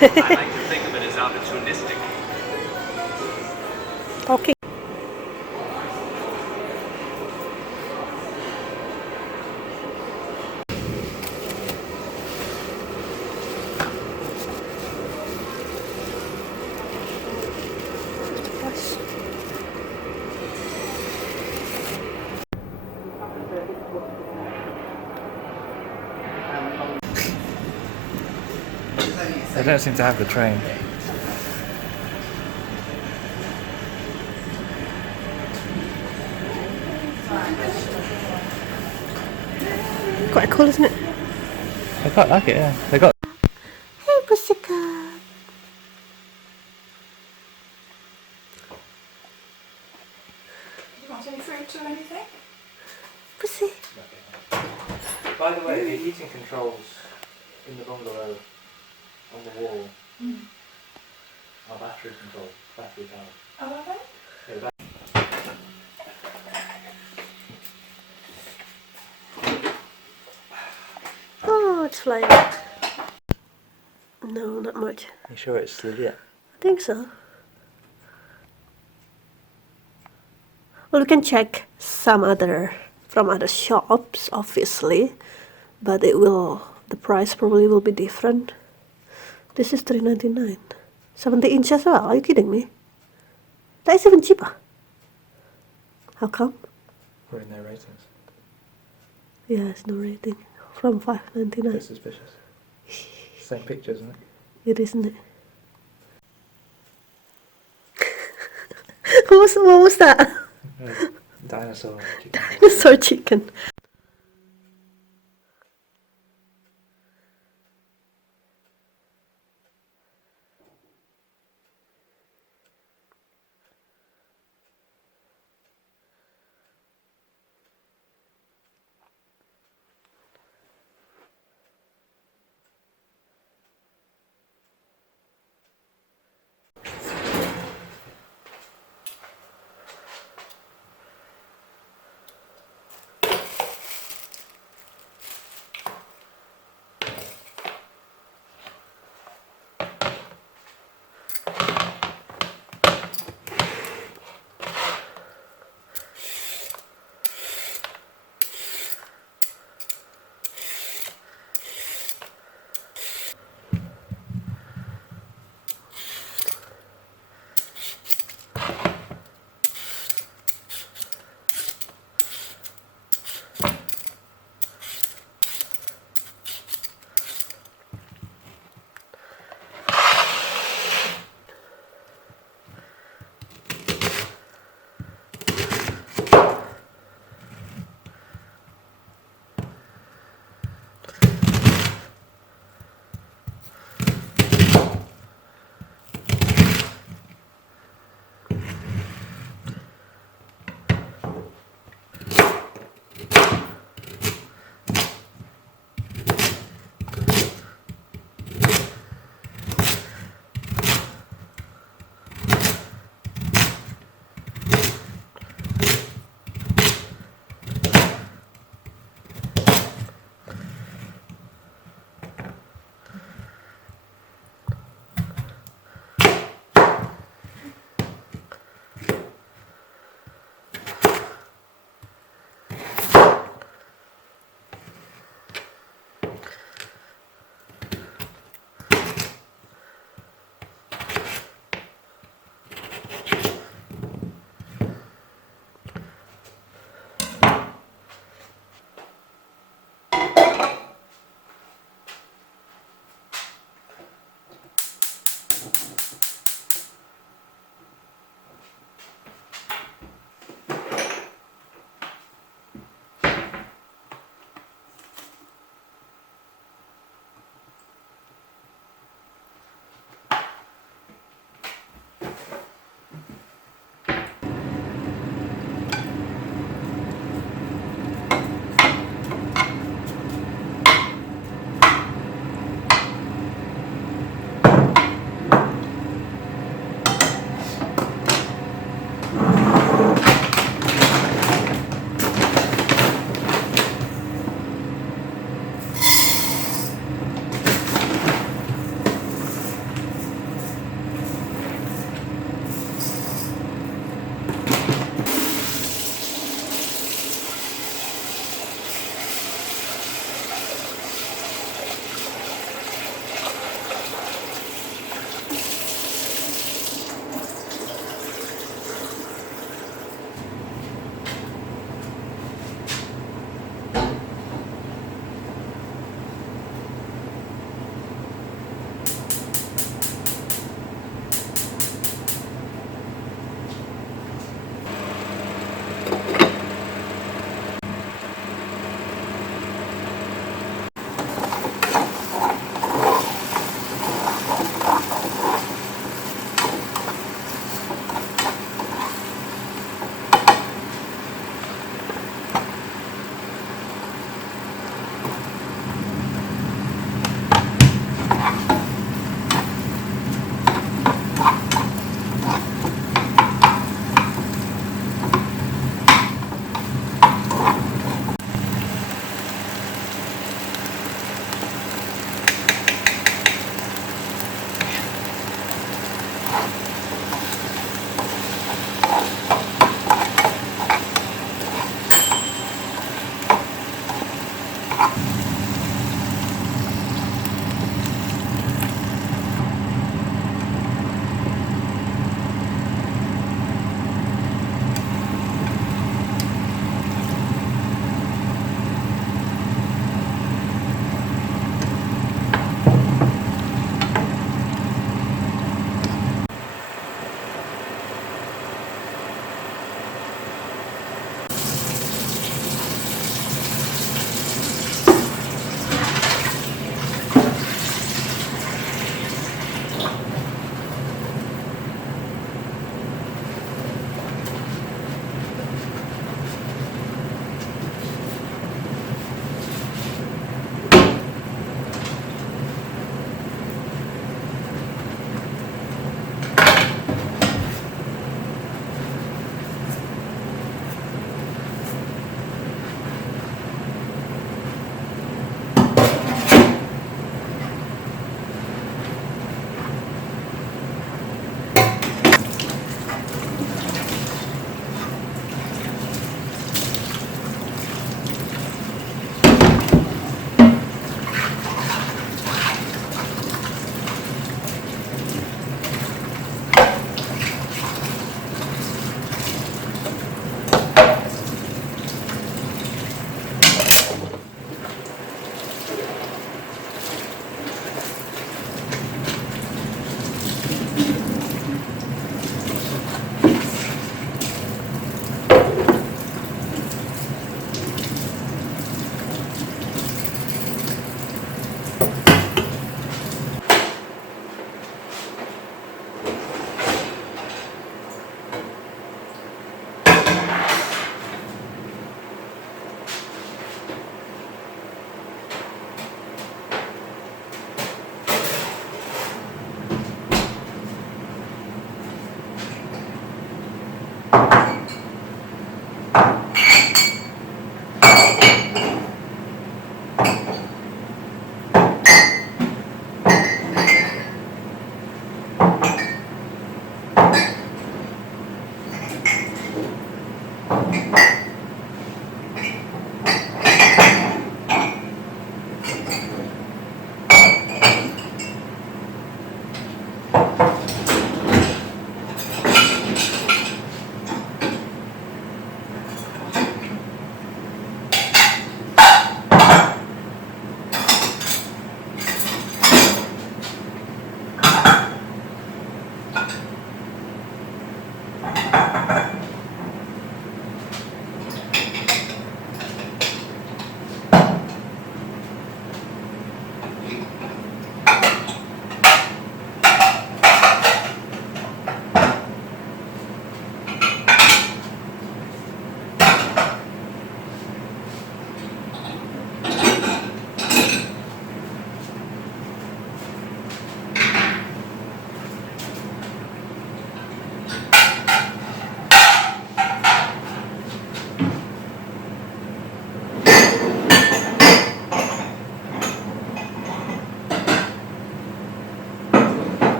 I like to think of it as opportunistic. Talking. They don't seem to have the train. Quite cool, isn't it? I quite like it, yeah. They got. Hey, pussycat. Do you want any fruit or anything? Pussy. By the way, the heating controls in the bungalow on the wall are battery controlled, battery powered. Oh, are they? Yeah, Oh, it's flying. No, not much. you sure it's legit? I think so. Well, we can check some other from other shops, obviously, but the price probably will be different. This is $3.99. 70-inch as well. Are you kidding me? That is even cheaper. How come? Or in their ratings? Yeah, it's no rating. From $5.99. Bit suspicious. Same picture, isn't it? It isn't it? What was that? Dinosaur chicken. Dinosaur chicken.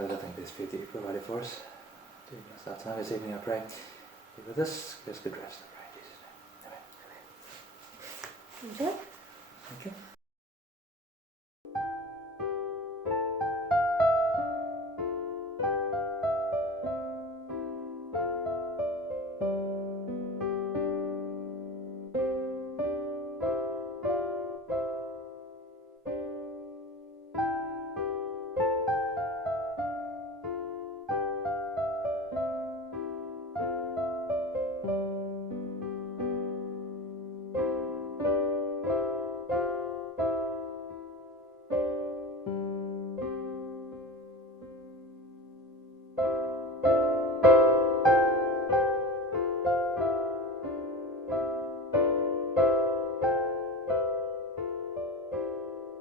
Well, I think this food that you provided for us during that time this evening, I pray, be with us, give us good rest, I pray in Jesus' name. Amen. Okay. Thank you.